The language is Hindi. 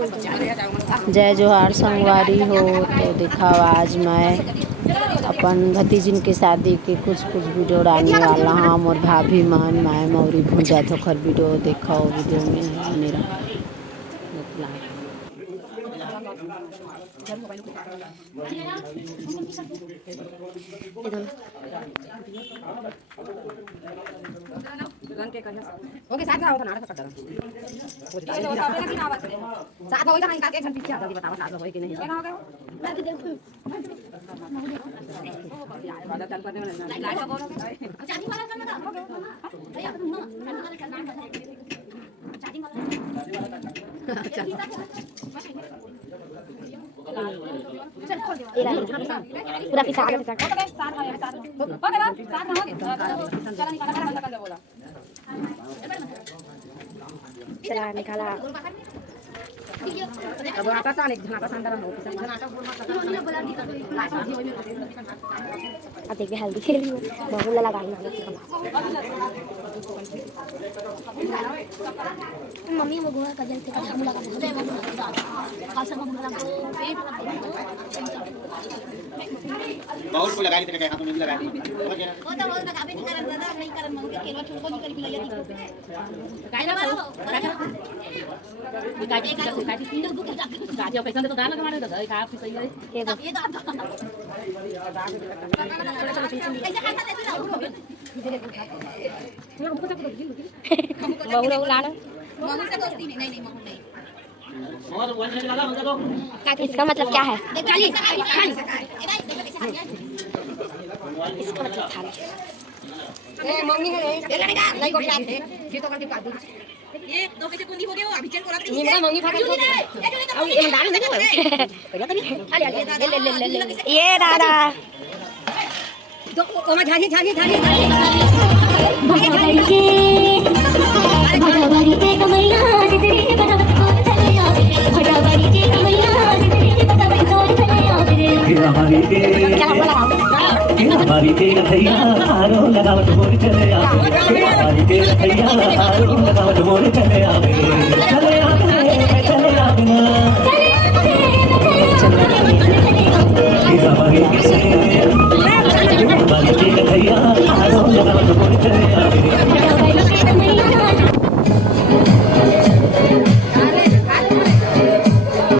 जय जोहार संगवारी हो। तो दिखाओ आज मैं अपन भतीजिन के शादी के कुछ वीडियो डालने वाला हूँ। और भाभी मन मैं मौरी भूंजा तो खर वीडियो देखो वीडियो में है मेरा ओके साथ आओ ना सकता है साथ हो जाना इनका एक घंटे पीछे आ जाओ बताओ साथ हो कि नहीं क्या हो गया मैं भी देखूं वाला चल करने वाला लाइट बोलो चार्जिंग वाला करना था भैया चार्जिंग वाला पूरा पिसा आ गया साथ हो साथ ओके साथ हो गया चला निकाला बंद कर दे बोला चला निकाला अब आता सा एक घंटा संदर हो आ देख हल्दी खेली बहुत लगा मम्मी वो गोवा का जल से का हम लगा खासा हम लगा बहुत को लगाई तेरे हाथ में लगा वो तो वो लगा भी नहीं करन दादा नहीं करन मम्मी के केलवा छोड़ को निकल के लिया काई लगा काटी काटी पैसा तो दाल लगा मारे दादा का आप सही है ये तो कैसे खाता देती ना बहु बहु लाना बहु से दोस्ती नहीं बहु नहीं इसका मतलब क्या है? इसका मतलब थाली मम्मी है नहीं को याद है ये तो करके काट दो ये दो कैसे कुंडी हो गए हो अभी चल को रख दे मम्मी भाग अब ये डाल नहीं हो ये दादा तो ओमा झागी भगवारी के कमैया जितने बतावत कौन चले आवे भगवारी के कमैया जितने बतावत कौन चले आवे हमारी तेरा भैया हारो लगावट मोर चले आवे हमारी तेरा भैया हारो लगावट मोर चले आवे चले आवे ना हमारी तेरा भैया हारो लगावट मोर चले